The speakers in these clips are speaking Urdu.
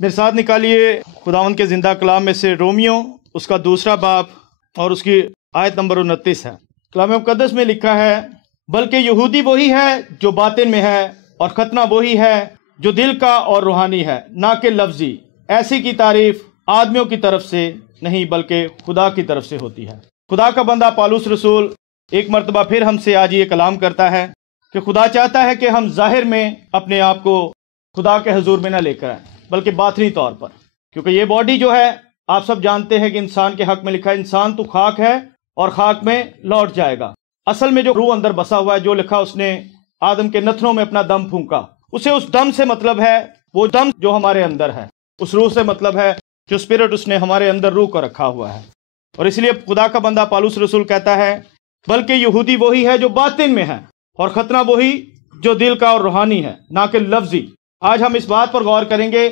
میرے ساتھ نکالیے خداوند کے زندہ کلام میں سے رومیو اس کا 2 باب اور اس کی آیت نمبر 29 ہے۔ کلام مقدس میں لکھا ہے، بلکہ یہودی وہی ہے جو باطن میں ہے، اور ختنہ وہی ہے جو دل کا اور روحانی ہے، نہ کہ لفظی۔ ایسی کی تعریف آدمیوں کی طرف سے نہیں بلکہ خدا کی طرف سے ہوتی ہے۔ خدا کا بندہ پالوس رسول ایک مرتبہ پھر ہم سے آج یہ کلام کرتا ہے کہ خدا چاہتا ہے کہ ہم ظاہر میں اپنے آپ کو خدا کے حضور میں نہ لے کر آئیں بلکہ باطنی طور پر، کیونکہ یہ باڈی جو ہے آپ سب جانتے ہیں کہ انسان کے حق میں لکھا ہے انسان تو خاک ہے اور خاک میں لوٹ جائے گا۔ اصل میں جو روح اندر بسا ہوا ہے، جو لکھا اس نے آدم کے نتنوں میں اپنا دم پھونکا، اسے اس دم سے مطلب ہے، وہ دم جو ہمارے اندر ہے، اس روح سے مطلب ہے جو اسپرٹ اس نے ہمارے اندر روح کو رکھا ہوا ہے۔ اور اس لیے خدا کا بندہ پالوس رسول کہتا ہے، بلکہ یہودی وہی ہے جو باطن میں ہے، اور ختنہ وہی جو دل کا اور روحانی ہے، نہ کہ لفظی۔ آج ہم اس بات پر غور کریں گے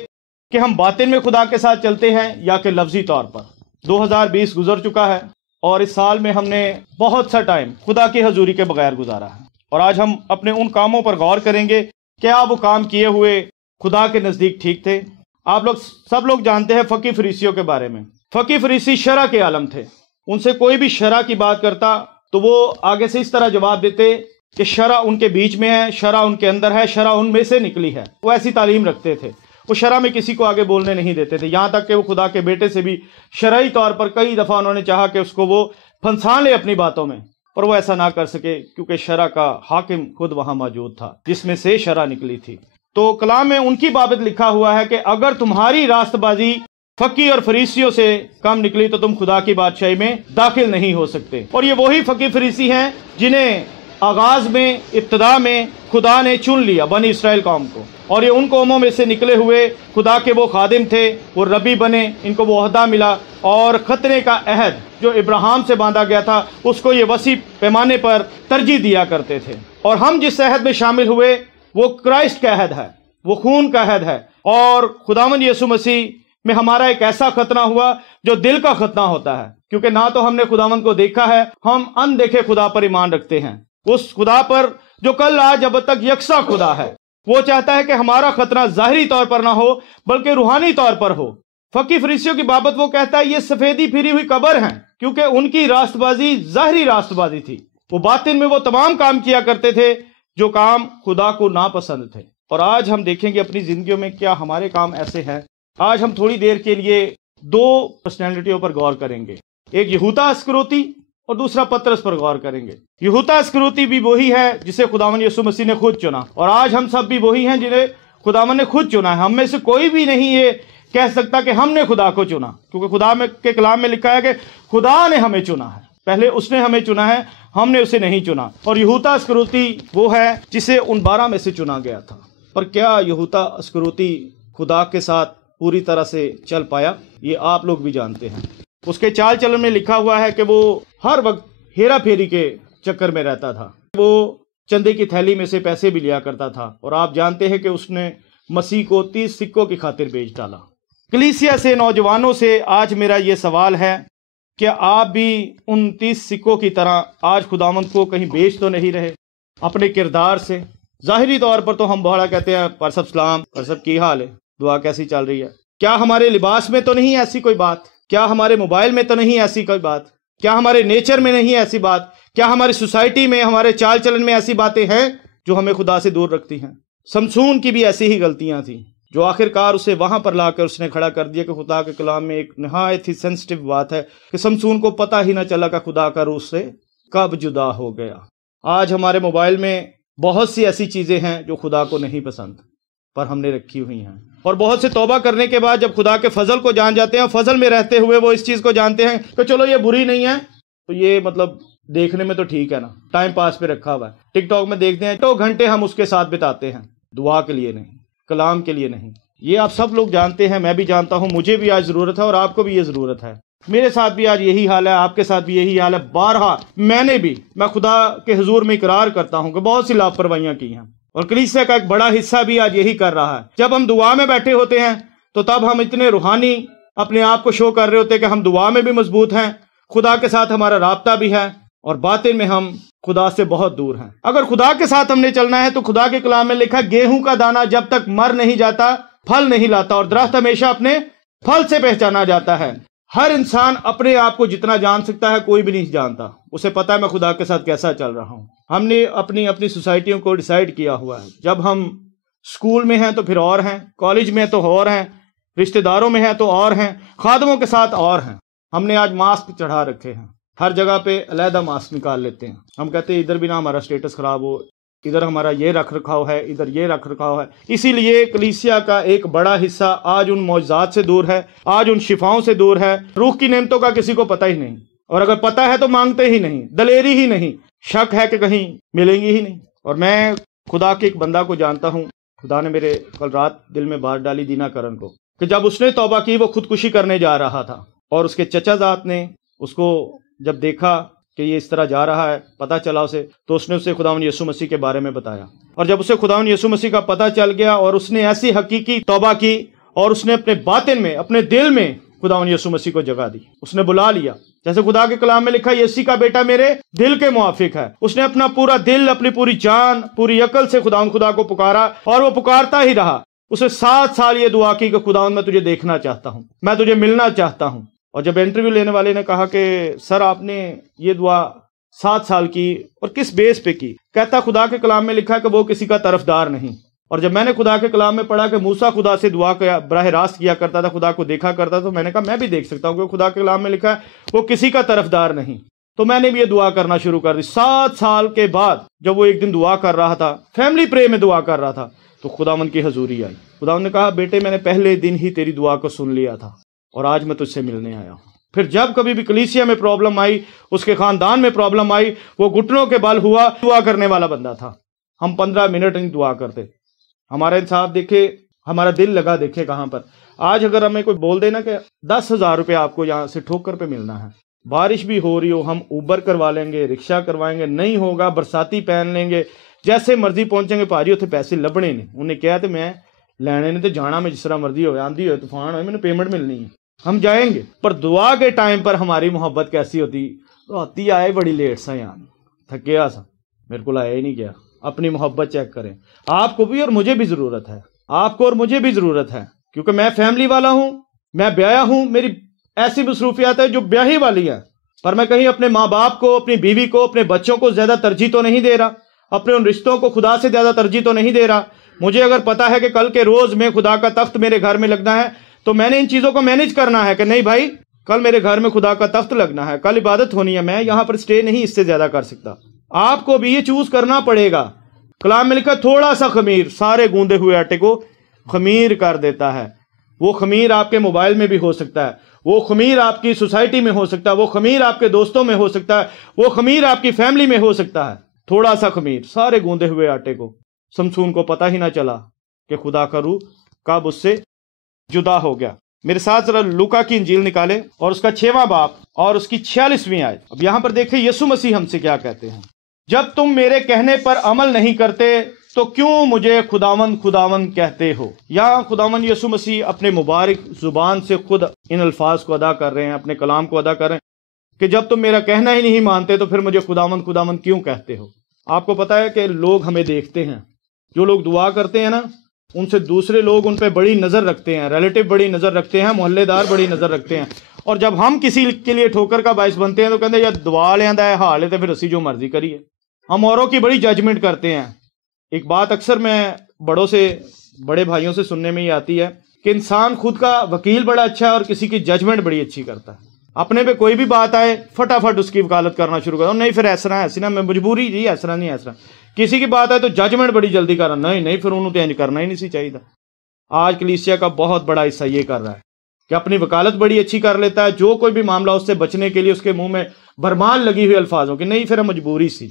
کہ ہم باطن میں خدا کے ساتھ چلتے ہیں یا کہ لفظی طور پر۔ 2020 گزر چکا ہے اور اس سال میں ہم نے بہت سا ٹائم خدا کی حضوری کے بغیر گزارا ہے، اور آج ہم اپنے ان کاموں پر غور کریں گے، کیا وہ کام کیے ہوئے خدا کے نزدیک ٹھیک تھے؟ آپ لوگ سب لوگ جانتے ہیں فقی فریسیوں کے بارے میں۔ فقی فریسی شرع کے عالم تھے، ان سے کوئی بھی شرع کی بات کرتا تو وہ آگے سے اس طرح جواب دیتے کہ شرع ان کے بیچ میں ہے، شرع ان کے اندر ہے، شرع ان میں سے نکلی ہے۔ وہ ایسی تعلیم رکھتے تھے، وہ شرع میں کسی کو آگے بولنے نہیں دیتے تھے، یہاں تک کہ وہ خدا کے بیٹے سے بھی شرعی طور پر کئی دفعہ انہوں نے چاہا کہ اس کو وہ پھنسا لے اپنی باتوں میں، پر وہ ایسا نہ کر سکے کیونکہ شرع کا حاکم خود وہاں موجود تھا جس میں سے شرع نکلی تھی۔ تو کلام میں ان کی بابت لکھا ہوا ہے کہ اگر تمہاری راست بازی فقی اور فریسیوں سے کم نکلی تو تم خدا کی بادشاہی میں داخل نہیں ہو سکتے۔ اور یہ وہی فقی فریسی ہیں جنہیں آغاز میں، ابتدا میں خدا نے چن لیا، بنی اسرائیل قوم کو، اور یہ ان قوموں میں سے نکلے ہوئے خدا کے وہ خادم تھے، وہ ربی بنے، ان کو وہ عہدہ ملا، اور ختنے کا عہد جو ابراہیم سے باندھا گیا تھا اس کو یہ وسیع پیمانے پر ترجیح دیا کرتے تھے۔ اور ہم جس عہد میں شامل ہوئے وہ کرائسٹ کا عہد ہے، وہ خون کا عہد ہے، اور خداوند یسوع مسیح میں ہمارا ایک ایسا ختنہ ہوا جو دل کا ختنہ ہوتا ہے، کیونکہ نہ تو ہم نے خداوند کو دیکھا ہے، ہم اندیکھے خدا پر ایمان رکھتے ہیں، اس خدا پر جو کل آج اب تک یکساں خدا ہے۔ وہ چاہتا ہے کہ ہمارا ختنہ ظاہری طور پر نہ ہو بلکہ روحانی طور پر ہو۔ فقی فریسیوں کی بابت وہ کہتا ہے یہ سفیدی پھری ہوئی قبر ہیں، کیونکہ ان کی راست بازی ظاہری راست بازی تھی، وہ باطن میں وہ تمام کام کیا کرتے تھے جو کام خدا کو ناپسند تھے۔ اور آج ہم دیکھیں گے اپنی زندگیوں میں کیا ہمارے کام ایسے ہیں۔ آج ہم تھوڑی دیر کے لیے 2 پرسنالٹیوں پر غور کریں گے، ایک یہودا اسکروتی اور دوسرا پطرس پر غور کریں گے۔ یہودا اسکروتی بھی وہی ہے جسے خداوند یسوع مسیح نے خود چنا، اور آج ہم سب بھی وہی ہیں جنہیں خداوند نے خود چنا ہے۔ ہم میں سے کوئی بھی نہیں یہ کہہ سکتا کہ ہم نے خدا کو چنا، کیونکہ خدا کے کلام میں لکھا ہے کہ خدا نے ہمیں چنا ہے، پہلے اس نے ہمیں چنا ہے، ہم نے اسے نہیں چنا۔ اور یہودا اسکروتی وہ ہے جسے ان 12 میں سے چنا گیا تھا۔ پر کیا یہودا اسکروتی خدا کے ساتھ پوری طرح سے چل پایا؟ یہ آپ لوگ بھی جانتے ہیں۔ اس کے چال چلن میں لکھا ہوا ہے کہ وہ ہر وقت ہیرا پھیری کے چکر میں رہتا تھا، وہ چندے کی تھیلی میں سے پیسے بھی لیا کرتا تھا، اور آپ جانتے ہیں کہ اس نے مسیح کو 30 سکوں کی خاطر بیچ ڈالا۔ کلیسیا سے، نوجوانوں سے آج میرا یہ سوال ہے، کیا آپ بھی ان 30 سکوں کی طرح آج خداوند کو کہیں بیچ تو نہیں رہے اپنے کردار سے؟ ظاہری طور پر تو ہم بڑا کہتے ہیں پرسب سلام، پرسب کی حال ہے، دعا کیسی چل رہی ہے؟ کیا ہمارے لباس میں تو نہیں ایسی کوئی بات؟ کیا ہمارے موبائل میں تو نہیں ایسی کوئی بات؟ کیا ہمارے نیچر میں نہیں ایسی بات؟ کیا ہماری سوسائٹی میں، ہمارے چال چلن میں ایسی باتیں ہیں جو ہمیں خدا سے دور رکھتی ہیں؟ سمسون کی بھی ایسی ہی غلطیاں تھیں جو آخر کار اسے وہاں پر لا کر اس نے کھڑا کر دیا کہ خدا کے کلام میں ایک نہایت ہی سینسٹیو بات ہے کہ سمسون کو پتہ ہی نہ چلا کہ خدا کا روح سے کب جدا ہو گیا۔ آج ہمارے موبائل میں بہت سی ایسی چیزیں ہیں جو خدا کو نہیں پسند پر ہم نے رکھی ہوئی ہیں، اور بہت سے توبہ کرنے کے بعد جب خدا کے فضل کو جان جاتے ہیں، فضل میں رہتے ہوئے وہ اس چیز کو جانتے ہیں کہ چلو یہ بری نہیں ہے، تو یہ مطلب دیکھنے میں تو ٹھیک ہے نا، ٹائم پاس پہ رکھا ہوا ہے، ٹک ٹاک میں دیکھتے ہیں 2 گھنٹے ہم اس کے ساتھ بتاتے ہیں، دعا کے لیے نہیں، کلام کے لیے نہیں۔ یہ آپ سب لوگ جانتے ہیں، میں بھی جانتا ہوں، مجھے بھی آج ضرورت ہے اور آپ کو بھی یہ ضرورت ہے۔ میرے ساتھ بھی آج یہی حال ہے، آپ کے ساتھ بھی یہی حال ہے۔ بارہا میں خدا کے حضور میں اقرار کرتا ہوں کہ بہت سی لاپرواہیاں کی ہیں، اور کلیسیا کا ایک بڑا حصہ بھی آج یہی کر رہا ہے۔ جب ہم دعا میں بیٹھے ہوتے ہیں تو تب ہم اتنے روحانی اپنے آپ کو شو کر رہے ہوتے ہیں کہ ہم دعا میں بھی مضبوط ہیں، خدا کے ساتھ ہمارا رابطہ بھی ہے، اور باطن میں ہم خدا سے بہت دور ہیں۔ اگر خدا کے ساتھ ہم نے چلنا ہے تو خدا کے کلام میں لکھا گیہوں کا دانہ جب تک مر نہیں جاتا پھل نہیں لاتا، اور درخت ہمیشہ اپنے پھل سے پہچانا جاتا ہے۔ ہر انسان اپنے آپ کو جتنا جان سکتا ہے کوئی بھی نہیں جانتا، اسے پتا ہے میں خدا کے ساتھ کیسا چل رہا ہوں۔ ہم نے اپنی سوسائٹیوں کو ڈیسائیڈ کیا ہوا ہے، جب ہم اسکول میں ہیں تو پھر اور ہیں، کالج میں تو اور ہیں، رشتہ داروں میں ہیں تو اور ہیں، خادموں کے ساتھ اور ہیں۔ ہم نے آج ماسک چڑھا رکھے ہیں، ہر جگہ پہ علیحدہ ماسک نکال لیتے ہیں۔ ہم کہتے ہیں ادھر بھی نہ ہمارا سٹیٹس خراب ہو، ادھر ہمارا یہ رکھ رکھاؤ ہے، ادھر یہ رکھ رکھاؤ ہے۔ اسی لیے کلیسیا کا ایک بڑا حصہ آج ان معجزات سے دور ہے، آج ان شفاؤں سے دور ہے۔ روح کی نعمتوں کا کسی کو پتہ ہی نہیں، اور اگر پتہ ہے تو مانگتے ہی نہیں، دلیری ہی نہیں، شک ہے کہ کہیں ملیں گی ہی نہیں۔ اور میں خدا کے ایک بندہ کو جانتا ہوں، خدا نے میرے کل رات دل میں بات ڈالی دینا کرن کو، کہ جب اس نے توبہ کی وہ خودکشی کرنے جا رہا تھا، اور اس کے چچا ذات نے اس کو جب دیکھا کہ یہ اس طرح جا رہا ہے، پتہ چلا اسے، تو اس نے اسے خداوند یسوع مسیح کے بارے میں بتایا۔ اور جب اسے خداوند یسوع مسیح کا پتہ چل گیا اور اس نے ایسی حقیقی توبہ کی، اور اس نے اپنے باطن میں، اپنے دل میں خداوند یسوع مسیح کو جگہ دی، اس نے بلا لیا۔ جیسے خدا کے کلام میں لکھا، یسی کا بیٹا میرے دل کے موافق ہے۔ اس نے اپنا پورا دل، اپنی پوری جان، پوری عقل سے خدا کو پکارا، اور وہ پکارتا ہی رہا۔ اسے 7 سال یہ دعا کی کہ خداوند میں تجھے دیکھنا چاہتا ہوں، میں تجھے ملنا چاہتا ہوں۔ اور جب انٹرویو لینے والے نے کہا کہ سر آپ نے یہ دعا 7 سال کی اور کس بیس پہ کی، کہتا خدا کے کلام میں لکھا کہ وہ کسی کا طرفدار نہیں۔ اور جب میں نے خدا کے کلام میں پڑھا کہ موسیٰ خدا سے دعا براہ راست کیا کرتا تھا، خدا کو دیکھا کرتا تھا، تو میں نے کہا میں بھی دیکھ سکتا ہوں کہ خدا کے کلام میں لکھا ہے وہ کسی کا طرفدار نہیں۔ تو میں نے بھی یہ دعا کرنا شروع کر دی۔ 7 سال کے بعد جب وہ ایک دن دعا کر رہا تھا، فیملی پرے میں دعا کر رہا تھا، تو خداوند کی حضوری آئی۔ خداوند نے کہا بیٹے میں نے پہلے دن ہی تیری دعا کو سن لیا تھا، اور آج میں تجھ سے ملنے آیا ہوں۔ پھر جب کبھی بھی کلیسیا میں پرابلم آئی، اس کے خاندان میں پرابلم آئی، وہ گھٹنوں کے بل ہوا دعا کرنے والا بندہ تھا۔ ہم 15 منٹ نہیں دعا کرتے۔ ہمارا انصاف دیکھے، ہمارا دل لگا دیکھے کہاں پر۔ آج اگر ہمیں کوئی بول دے نا کہ 10,000 روپے آپ کو یہاں سے ٹھوکر پہ ملنا ہے، بارش بھی ہو رہی ہو، ہم اوبر کروا لیں گے، رکشہ کروائیں گے، نہیں ہوگا برساتی پہن لیں گے، جیسے مرضی پہنچیں گے۔ پاجی اتنے پیسے لبنے نے، انہیں کہا تو میں لینے نے تو جانا، میں جس طرح مرضی ہو، آندھی ہوئے طوفان ہوئے، میں نے پیمنٹ ملنی ہے، ہم جائیں گے۔ پر دعا کے ٹائم پر ہماری محبت کیسی ہوتی؟ آتی آئے بڑی لیٹ سا، یار تھکیا سا، میرے کو آیا ہی نہیں گیا۔ اپنی محبت چیک کریں، آپ کو بھی اور مجھے بھی ضرورت ہے، آپ کو اور مجھے بھی ضرورت ہے، کیونکہ میں فیملی والا ہوں، میں بیاہ ہوں، میری ایسی مصروفیات ہے جو بیاہی والی ہے، پر میں کہیں اپنے ماں باپ کو، اپنی بیوی کو، اپنے بچوں کو زیادہ ترجیح تو نہیں دے رہا، اپنے ان رشتوں کو خدا سے زیادہ ترجیح تو نہیں دے رہا۔ مجھے اگر پتا ہے کہ کل کے روز میں خدا کا تخت میرے گھر میں لگنا ہے، تو میں نے ان چیزوں کو مینیج کرنا ہے کہ نہیں بھائی کل میرے گھر میں خدا کا تخت لگنا ہے، کل عبادت ہونی ہے، میں یہاں پر سٹے نہیں اس سے زیادہ کر سکتا۔ آپ کو بھی یہ چوز کرنا پڑے گا۔ کلام میں لکھا تھوڑا سا خمیر سارے گوندے ہوئے آٹے کو خمیر کر دیتا ہے۔ وہ خمیر آپ کے موبائل میں بھی ہو سکتا ہے، وہ خمیر آپ کی سوسائٹی میں ہو سکتا ہے، وہ خمیر آپ کے دوستوں میں ہو سکتا ہے، وہ خمیر آپ کی فیملی میں ہو سکتا ہے۔ تھوڑا سا خمیر سارے گوندے ہوئے آٹے کو، سمسون کو پتہ ہی نہ چلا کہ خدا کا روح کب اس سے جدا ہو گیا۔ میرے ساتھ ذرا لوکا کی انجیل نکالے اور اس کا 6واں باب اور اس کی 46ویں آیت۔ اب یہاں پر دیکھیں یسوع مسیح ہم سے کیا کہتے ہیں، جب تم میرے کہنے پر عمل نہیں کرتے تو کیوں مجھے خداوند خداوند کہتے ہو؟ یہاں خداوند یسوع مسیح اپنے مبارک زبان سے خود ان الفاظ کو ادا کر رہے ہیں، اپنے کلام کو ادا کر رہے ہیں کہ جب تم میرا کہنا ہی نہیں مانتے تو پھر مجھے خداوند خداوند کیوں کہتے ہو؟ آپ کو پتا ہے کہ لوگ ہمیں دیکھتے ہیں، جو لوگ دعا کرتے ہیں نا، ان سے دوسرے لوگ ان پہ بڑی نظر رکھتے ہیں، ریلیٹو بڑی نظر رکھتے ہیں، محلے دار بڑی نظر رکھتے ہیں، اور جب ہم کسی کے لیے ٹھوکر کا باعث بنتے ہیں تو کہتے ہیں یا دعا لیندہ ہے حال ہے تو پھر اسی جو مرضی کریے۔ ہم اوروں کی بڑی ججمنٹ کرتے ہیں۔ ایک بات اکثر میں بڑے بھائیوں سے سننے میں ہی آتی ہے کہ انسان خود کا وکیل بڑا اچھا ہے اور کسی کی ججمنٹ بڑی اچھی کرتا ہے۔ اپنے پہ کوئی بھی بات آئے فٹافٹ اس کی وکالت کرنا شروع کرتا ہوں، نہیں پھر ایسا ایسی نہ میں مجبوری جی ایسا نہیں ایسا، کسی کی بات آئے تو ججمنٹ بڑی جلدی کرنا، نہیں پھر انہوں تو کرنا ہی نہیں سی چاہیے۔ آج کلیسیا کا بہت بڑا حصہ یہ کر رہا ہے کہ اپنی وکالت بڑی اچھی کر لیتا ہے، جو کوئی بھی معاملہ اس سے بچنے کے لیے اس کے منہ میں برمان لگی ہوئی الفاظوں کی، نہیں پھر مجبوری سی۔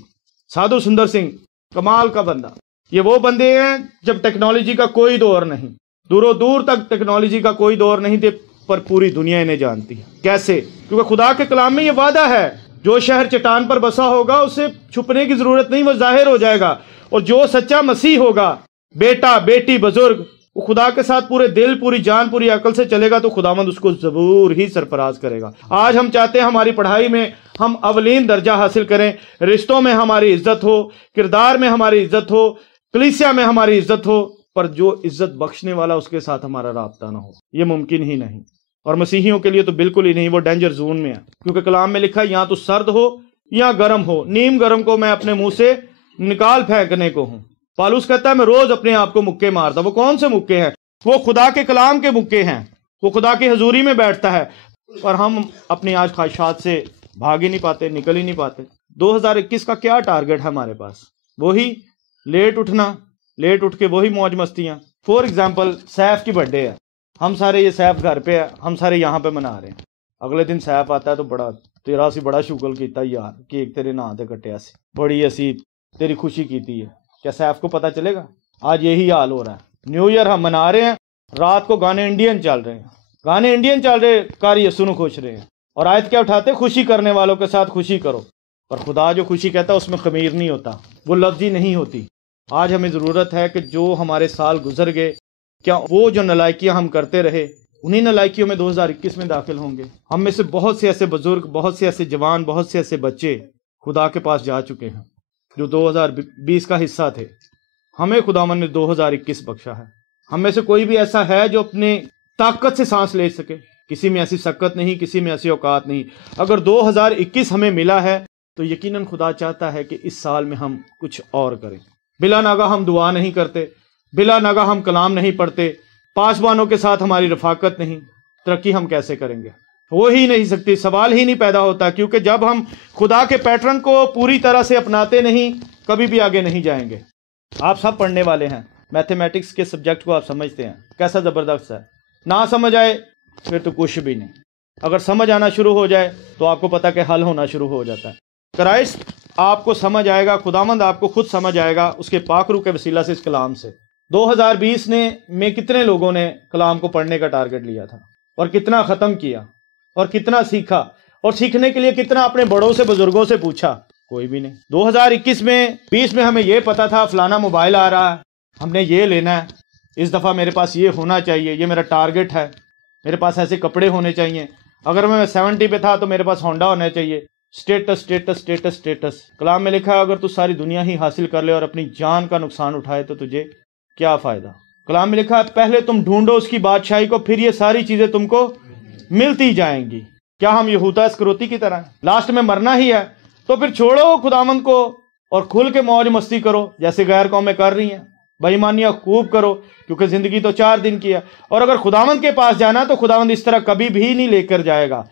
سادھو سندر سنگھ کمال کا بندہ، یہ وہ بندے ہیں جب ٹیکنالوجی کا کوئی دور نہیں، دوروں دور تک ٹیکنالوجی کا کوئی دور نہیں تھے، پر پوری دنیا انہیں جانتی ہے۔ کیسے؟ کیونکہ خدا کے کلام میں یہ وعدہ ہے جو شہر چٹان پر بسا ہوگا اسے چھپنے کی ضرورت نہیں، وہ ظاہر ہو جائے گا، اور جو سچا مسیح ہوگا، بیٹا بیٹی بزرگ، وہ خدا کے ساتھ پورے دل پوری جان پوری عقل سے چلے گا تو خداوند اس کو ضرور ہی سرفراز کرے گا۔ آج ہم چاہتے ہیں ہماری پڑھائی میں ہم اولین درجہ حاصل کریں، رشتوں میں ہماری عزت ہو، کردار میں ہماری عزت ہو، کلیسیا میں ہماری عزت ہو، پر جو عزت بخشنے والا اس کے ساتھ ہمارا رابطہ نہ ہو، یہ ممکن ہی نہیں، اور مسیحیوں کے لیے تو بالکل ہی نہیں، وہ ڈینجر زون میں ہے، کیونکہ کلام میں لکھا ہے یا تو سرد ہو یا گرم ہو، نیم گرم کو میں اپنے منہ سے نکال پھینکنے کو ہوں۔ پالوس کہتا ہے میں روز اپنے آپ کو مکے مارتا۔ وہ کون سے مکے ہیں؟ وہ خدا کے کلام کے مکے ہیں، وہ خدا کی حضوری میں بیٹھتا ہے، اور ہم اپنی آج خواہشات سے بھاگ ہی نہیں پاتے، نکل ہی نہیں پاتے۔ 2021 کا کیا ٹارگٹ ہے ہمارے پاس؟ وہی لیٹ اٹھنا، لیٹ اٹھ کے وہی موج مستیاں۔ فور ایگزامپل، سیف کی برتھ ڈے ہے، ہم سارے، یہ سیف گھر پہ ہے، ہم سارے یہاں پہ منا رہے ہیں، اگلے دن سیف آتا ہے تو بڑا تیرا سی بڑا شکر کیتا یار کہ ایک تیرے نام تے کٹیا سی، بڑی اسی تیری خوشی کیتی ہے۔ کیا سیف کو پتہ چلے گا؟ آج یہی حال ہو رہا ہے۔ نیو ایئر ہم منا رہے ہیں، رات کو گانے انڈین چل رہے ہیں، گانے انڈین چل رہے، کاری یسوع خوش رہے ہیں، اور آیت کیا اٹھاتے؟ خوشی کرنے والوں کے ساتھ خوشی کرو۔ پر خدا جو خوشی کہتا ہے اس میں خمیر نہیں ہوتا، وہ لفظی نہیں ہوتی۔ آج ہمیں ضرورت ہے کہ جو ہمارے سال گزر گئے، کیا وہ جو نلائکیاں ہم کرتے رہے، انہی نلائکیوں میں 2021 میں داخل ہوں گے؟ ہم میں سے بہت سے ایسے بزرگ، بہت سے ایسے جوان، بہت سے ایسے بچے خدا کے پاس جا چکے ہیں جو 2020 کا حصہ تھے۔ ہمیں خداوند نے 2021 بخشا ہے۔ ہم میں سے کوئی بھی ایسا ہے جو اپنے طاقت سے سانس لے سکے؟ کسی میں ایسی سکت نہیں، کسی میں ایسی اوقات نہیں۔ اگر 2021 ہمیں ملا ہے تو یقیناً خدا چاہتا ہے کہ اس سال میں ہم کچھ اور کریں۔ بلا ناگہ ہم دعا نہیں کرتے، بلا ناگہ ہم کلام نہیں پڑھتے، پاسبانوں کے ساتھ ہماری رفاقت نہیں، ترقی ہم کیسے کریں گے؟ ہو ہی نہیں سکتی، سوال ہی نہیں پیدا ہوتا، کیونکہ جب ہم خدا کے پیٹرن کو پوری طرح سے اپناتے نہیں، کبھی بھی آگے نہیں جائیں گے۔ آپ سب پڑھنے والے ہیں، میتھمیٹکس کے سبجیکٹ کو آپ سمجھتے ہیں کیسا زبردست ہے۔ نہ سمجھ آئے پھر تو کچھ بھی نہیں، اگر سمجھ آنا شروع ہو جائے تو آپ کو پتا کہ حل ہونا شروع ہو جاتا ہے۔ کرائسٹ آپ کو سمجھ آئے گا، خداوند آپ کو خود سمجھ آئے گا اس کے پاک روح کے وسیلہ سے، اس کلام سے۔ 2020 میں کتنے لوگوں نے کلام کو پڑھنے کا ٹارگٹ لیا تھا، اور کتنا ختم کیا، اور کتنا سیکھا، اور سیکھنے کے لیے کتنا اپنے بڑوں سے، بزرگوں سے پوچھا؟ کوئی بھی نہیں۔ 2020 میں ہمیں یہ پتا تھا فلانا موبائل آ رہا ہے، ہم نے یہ لینا ہے، اس دفعہ میرے پاس یہ ہونا چاہیے، یہ میرا ٹارگٹ ہے، میرے پاس ایسے کپڑے ہونے چاہیے، اگر میں 70 پہ تھا تو میرے پاس ہونڈا ہونا چاہیے۔ Status status status status. کلام میں لکھا ہے اگر تو ساری دنیا ہی حاصل کر لے اور اپنی جان کا نقصان اٹھائے تو تجھے کیا فائدہ؟ کلام میں لکھا ہے پہلے تم ڈھونڈو اس کی بادشاہی کو، پھر یہ ساری چیزیں تم کو ملتی جائیں گی۔ کیا ہم یہودا اسکروتی کی طرح ہیں؟ لاسٹ میں مرنا ہی ہے تو پھر چھوڑو خداوند کو اور کھل کے موج مستی کرو جیسے غیر قومیں کر رہی ہیں، بے ایمانیاں خوب کرو، کیونکہ زندگی تو 4 دن کی ہے۔ اور اگر خداوند کے پاس جانا تو خداوند اس طرح کبھی بھی نہیں لے کر جائے گا،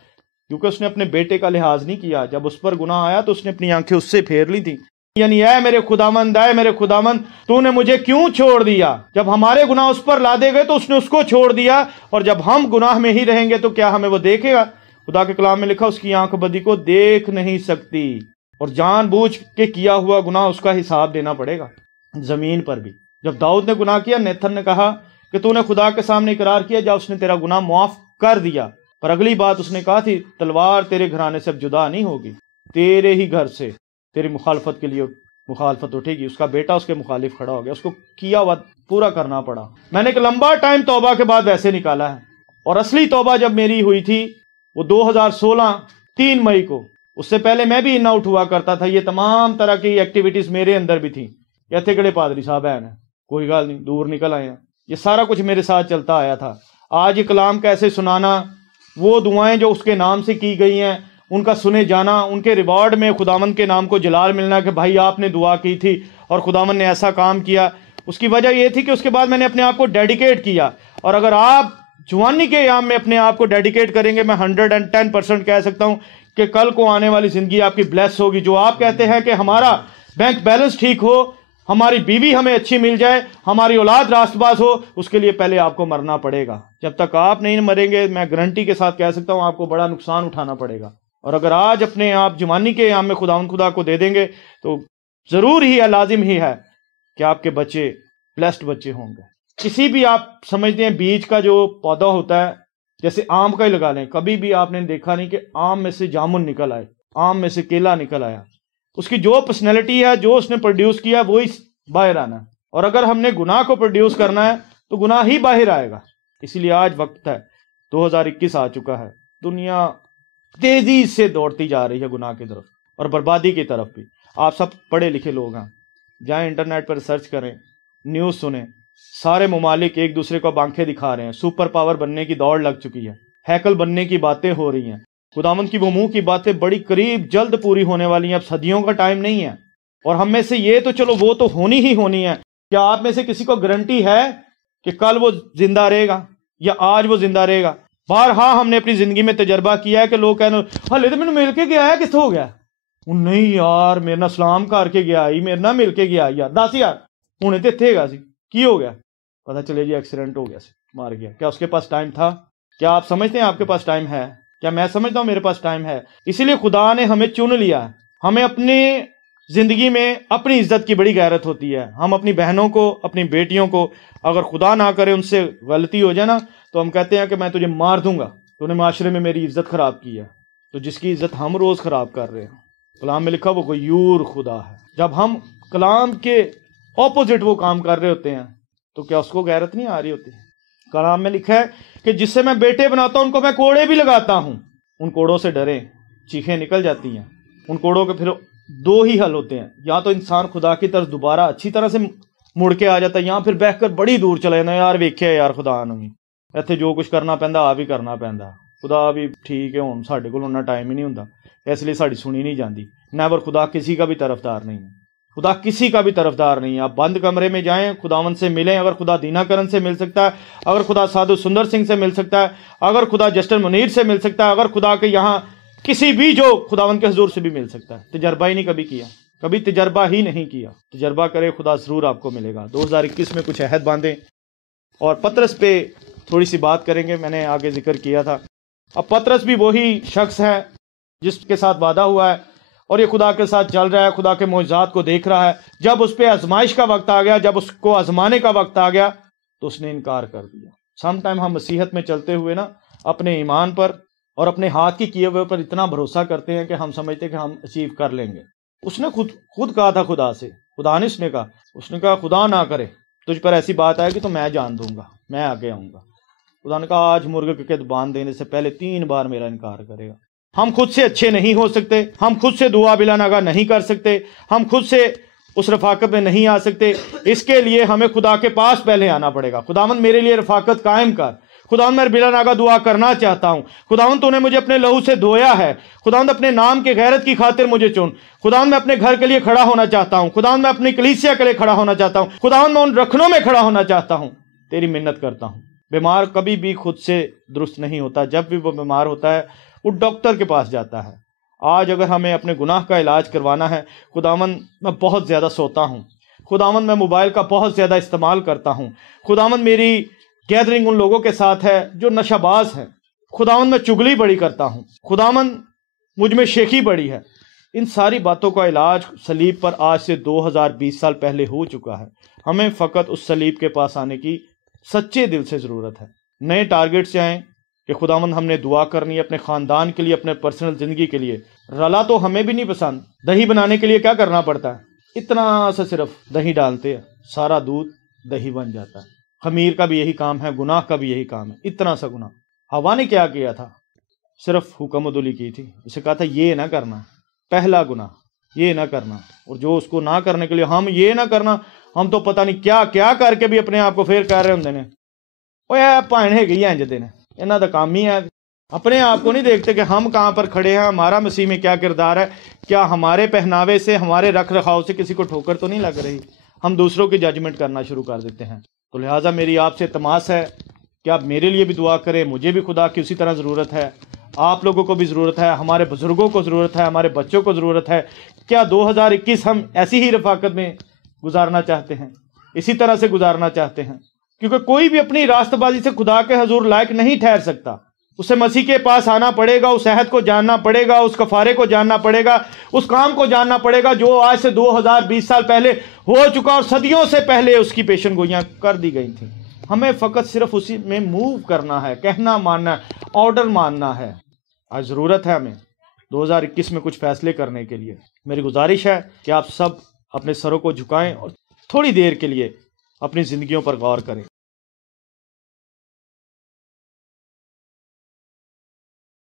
کیونکہ اس نے اپنے بیٹے کا لحاظ نہیں کیا۔ جب اس پر گناہ آیا تو اس نے اپنی آنکھیں اس سے پھیر لی تھیں، یعنی اے میرے خداوند تو نے مجھے کیوں چھوڑ دیا؟ جب ہمارے گناہ اس پر لادے گئے تو اس نے اس کو چھوڑ دیا، اور جب ہم گناہ میں ہی رہیں گے تو کیا ہمیں وہ دیکھے گا؟ خدا کے کلام میں لکھا اس کی آنکھ بدی کو دیکھ نہیں سکتی، اور جان بوجھ کے کیا ہوا گناہ اس کا حساب دینا پڑے گا زمین پر بھی۔ جب داؤد نے گناہ کیا، نیتھن نے کہا کہ تو نے خدا کے سامنے اقرار کیا، جب اس نے تیرا گناہ معاف کر دیا، پر اگلی بات اس نے کہا تھی تلوار تیرے گھرانے سے اب جدا نہیں ہوگی، تیرے ہی گھر سے تیری مخالفت کے لیے مخالفت اٹھے گی۔ اس کا بیٹا اس کے مخالف کھڑا ہو گیا، اس کو کیا ہوا پورا کرنا پڑا۔ میں نے ایک لمبا ٹائم توبہ کے بعد ویسے نکالا ہے، اور اصلی توبہ جب میری ہوئی تھی وہ 2016 3 مئی کو۔ اس سے پہلے میں بھی ان آؤٹ ہوا کرتا تھا، یہ تمام طرح کی ایکٹیویٹیز میرے اندر بھی تھیں۔ کہتے کڑے پادری صاحب ہیں، کوئی گال نہیں، دور نکل آئے ہیں، یہ سارا کچھ میرے ساتھ چلتا آیا تھا۔ آج یہ کلام کیسے سنانا، وہ دعائیں جو اس کے نام سے کی گئی ہیں ان کا سنے جانا، ان کے ریوارڈ میں خداوند کے نام کو جلال ملنا کہ بھائی آپ نے دعا کی تھی اور خداوند نے ایسا کام کیا، اس کی وجہ یہ تھی کہ اس کے بعد میں نے اپنے آپ کو ڈیڈیکیٹ کیا۔ اور اگر آپ جوانی کے ایام میں اپنے آپ کو ڈیڈیکیٹ کریں گے، میں 110% کہہ سکتا ہوں کہ کل کو آنے والی زندگی آپ کی بلیس ہوگی۔ جو آپ کہتے ہیں کہ ہمارا بینک بیلنس ٹھیک ہو، ہماری بیوی ہمیں اچھی مل جائے، ہماری اولاد راست باز ہو، اس کے لیے پہلے آپ کو مرنا پڑے گا۔ جب تک آپ نہیں مریں گے، میں گارنٹی کے ساتھ کہہ سکتا ہوں آپ کو بڑا نقصان اٹھانا پڑے گا۔ اور اگر آج اپنے آپ جوانی کے ایام میں خدا کو دے دیں گے تو ضرور ہی ہے، لازم ہی ہے کہ آپ کے بچے بلیسڈ بچے ہوں گے۔ کسی بھی آپ سمجھتے ہیں بیج کا جو پودا ہوتا ہے، جیسے آم کا ہی لگا لیں، کبھی بھی آپ نے دیکھا نہیں کہ آم میں سے جامن نکل آئے، آم میں سے کیلا نکل آیا۔ اس کی جو پرسنالٹی ہے، جو اس نے پروڈیوس کیا، وہی باہر آنا ہے۔ اور اگر ہم نے گناہ کو پروڈیوس کرنا ہے تو گناہ ہی باہر آئے گا۔ اسی لیے آج وقت ہے، 2021 آ چکا ہے، دنیا تیزی سے دوڑتی جا رہی ہے گناہ کی طرف اور بربادی کی طرف بھی۔ آپ سب پڑھے لکھے لوگ ہیں، جائیں انٹرنیٹ پر سرچ کریں، نیوز سنیں، سارے ممالک ایک دوسرے کو آنکھیں دکھا رہے ہیں، سپر پاور بننے کی دوڑ لگ چکی ہے، ہیکل بننے کی باتیں ہو رہی ہیں، خداوند کی وہ منہ کی باتیں بڑی قریب جلد پوری ہونے والی ہیں، اب صدیوں کا ٹائم نہیں ہے۔ اور ہم میں سے یہ تو چلو وہ تو ہونی ہی ہونی ہے، کیا آپ میں سے کسی کو گارنٹی ہے کہ کل وہ زندہ رہے گا یا آج وہ زندہ رہے گا؟ بارہا ہم نے اپنی زندگی میں تجربہ کیا ہے کہ لوگ کہنے ہلے تو میں مل کے گیا ہے، کس ہو گیا؟ نہیں یار میرے نہ سلام کر کے گیا ہی، میرے نہ مل کے گیا یار، دس یار ہوں تو اتنے گا سی کی ہو گیا؟ پتا چلے جی ایکسیڈنٹ ہو گیا سی، مار گیا۔ کیا اس کے پاس ٹائم تھا؟ کیا آپ سمجھتے ہیں آپ کے پاس ٹائم ہے؟ کیا میں سمجھتا ہوں میرے پاس ٹائم ہے؟ اسی لیے خدا نے ہمیں چن لیا ہے۔ ہمیں اپنی زندگی میں اپنی عزت کی بڑی غیرت ہوتی ہے۔ ہم اپنی بہنوں کو، اپنی بیٹیوں کو، اگر خدا نہ کرے ان سے غلطی ہو جائے نا تو ہم کہتے ہیں کہ میں تجھے مار دوں گا، تو نے معاشرے میں میری عزت خراب کی ہے۔ تو جس کی عزت ہم روز خراب کر رہے ہیں، کلام میں لکھا وہ غیور خدا ہے۔ جب ہم کلام کے اپوزٹ وہ کام کر رہے ہوتے ہیں تو کیا اس کو غیرت نہیں آ رہی ہوتی؟ کلام میں لکھا ہے کہ جس سے میں بیٹے بناتا ہوں ان کو میں کوڑے بھی لگاتا ہوں۔ ان کوڑوں سے ڈریں، چیخیں نکل جاتی ہیں۔ ان کوڑوں کے پھر دو ہی حل ہوتے ہیں، یا تو انسان خدا کی طرف دوبارہ اچھی طرح سے مڑ کے آ جاتا ہے، یا پھر بہ کر بڑی دور چلا جانا، یار ویکھیا یار خدا نہیں ایتھے جو کچھ کرنا پیندا آ بھی کرنا پیندا، خدا بھی ٹھیک ہے ہن ساڈے کول اُنّا ٹائم ہی نہیں ہوندا، اس لیے ساڈی سنی نہیں جاندی۔ نیور، خدا کسی کا بھی طرفدار نہیں ہے، خدا کسی کا بھی طرفدار نہیں ہے۔ آپ بند کمرے میں جائیں، خداوند سے ملیں۔ اگر خدا دینا کرن سے مل سکتا ہے، اگر خدا سادھو سندر سنگھ سے مل سکتا ہے، اگر خدا جسٹن منیر سے مل سکتا ہے، اگر خدا کے یہاں کسی بھی جو خداوند کے حضور سے بھی مل سکتا ہے، تجربہ ہی نہیں کبھی کیا، کبھی تجربہ ہی نہیں کیا۔ تجربہ کرے، خدا ضرور آپ کو ملے گا۔ 2021 میں کچھ عہد باندھیں اور پطرس پہ تھوڑی سی بات کریں گے۔ میں نے آگے ذکر کیا تھا، اب پطرس بھی وہی شخص ہے جس کے ساتھ وعدہ ہوا ہے اور یہ خدا کے ساتھ چل رہا ہے، خدا کے معجزات کو دیکھ رہا ہے۔ جب اس پہ آزمائش کا وقت آ گیا، جب اس کو آزمانے کا وقت آ گیا تو اس نے انکار کر دیا۔ سم ٹائم ہم مسیحت میں چلتے ہوئے نا اپنے ایمان پر اور اپنے ہاتھ کی کیے ہوئے پر اتنا بھروسہ کرتے ہیں کہ ہم سمجھتے ہیں کہ ہم اچیو کر لیں گے۔ اس نے خود کہا تھا خدا سے، خدا نے اس نے کہا خدا نہ کرے تجھ پر ایسی بات آئے گی تو میں جان دوں گا، میں آگے آؤں گا۔ خدا نے کہا آج مرغے کے باندھ دینے سے پہلے 3 بار میرا انکار کرے گا۔ ہم خود سے اچھے نہیں ہو سکتے، ہم خود سے دعا بلا ناگا نہیں کر سکتے، ہم خود سے اس رفاقت میں نہیں آ سکتے۔ اس کے لیے ہمیں خدا کے پاس پہلے آنا پڑے گا۔ خداوند میرے لیے رفاقت قائم کر، خداوند میں بلا ناگا دعا کرنا چاہتا ہوں، خداوند تو نے مجھے اپنے لہو سے دھویا ہے، خداوند اپنے نام کے غیرت کی خاطر مجھے چن، خداوند میں اپنے گھر کے لیے کھڑا ہونا چاہتا ہوں، خداوند میں اپنی کلیسیا کے لیے کھڑا ہونا چاہتا ہوں، خداوند میں ان رکھنوں میں کھڑا ہونا چاہتا ہوں، تیری منت کرتا ہوں۔ بیمار کبھی بھی خود سے درست نہیں ہوتا، جب بھی وہ بیمار ہوتا ہے وہ ڈاکٹر کے پاس جاتا ہے۔ آج اگر ہمیں اپنے گناہ کا علاج کروانا ہے، خداوند میں بہت زیادہ سوتا ہوں، خداوند میں موبائل کا بہت زیادہ استعمال کرتا ہوں، خداوند میری گیدرنگ ان لوگوں کے ساتھ ہے جو نشہ باز ہیں، خداوند میں چگلی بڑی کرتا ہوں، خداوند مجھ میں شیخی بڑی ہے۔ ان ساری باتوں کا علاج صلیب پر آج سے 2020 سال پہلے ہو چکا ہے۔ ہمیں فقط اس صلیب کے پاس آنے کی سچے دل سے ضرورت ہے۔ نئے ٹارگٹ سے آئیں کہ خداوند ہم نے دعا کرنی ہے اپنے خاندان کے لیے، اپنے پرسنل زندگی کے لیے۔ رلا تو ہمیں بھی نہیں پسند۔ دہی بنانے کے لیے کیا کرنا پڑتا ہے؟ اتنا سا صرف دہی ڈالتے ہیں، سارا دودھ دہی بن جاتا ہے۔ خمیر کا بھی یہی کام ہے، گناہ کا بھی یہی کام ہے، اتنا سا گناہ۔ ہوا نے کیا کیا تھا؟ صرف حکم عدولی کی تھی، اسے کہا تھا یہ نہ کرنا، پہلا گناہ یہ نہ کرنا، اور جو اس کو نہ کرنے کے لیے ہم یہ نہ کرنا، ہم تو پتہ نہیں کیا کیا کر کے بھی اپنے آپ کو پھر کہہ رہے ہوندے نے اوے بھائن ہے گئی انج دے نے، انہاں دا کام ہی ہے اپنے آپ کو نہیں دیکھتے کہ ہم کہاں پر کھڑے ہیں، ہمارا مسیح میں کیا کردار ہے، کیا ہمارے پہناوے سے، ہمارے رکھ رکھاؤ سے کسی کو ٹھوکر تو نہیں لگ رہی۔ ہم دوسروں کی ججمنٹ کرنا شروع کر دیتے ہیں۔ تو لہٰذا میری آپ سے تماس ہے کہ آپ میرے لیے بھی دعا کریں، مجھے بھی خدا کی اسی طرح ضرورت ہے، آپ لوگوں کو بھی ضرورت ہے، ہمارے بزرگوں کو ضرورت ہے، ہمارے بچوں کو ضرورت ہے۔ کیا 2021 ہم ایسی ہی رفاقت میں گزارنا چاہتے ہیں، اسی طرح سے گزارنا چاہتے ہیں؟ کیونکہ کوئی بھی اپنی راست بازی سے خدا کے حضور لائق نہیں ٹھہر سکتا۔ اسے مسیح کے پاس آنا پڑے گا، اس عہد کو جاننا پڑے گا، اس کفارے کو جاننا پڑے گا، اس کام کو جاننا پڑے گا جو آج سے 2020 سال پہلے ہو چکا اور صدیوں سے پہلے اس کی پیشن گوئیاں کر دی گئی تھیں۔ ہمیں فقط صرف اسی میں موو کرنا ہے، کہنا ماننا ہے، آرڈر ماننا ہے۔ آج ضرورت ہے ہمیں 2021 میں کچھ فیصلے کرنے کے لیے۔ میری گزارش ہے کہ آپ سب اپنے سروں کو جھکائیں اور تھوڑی دیر کے لیے اپنی زندگیوں پر غور کریں۔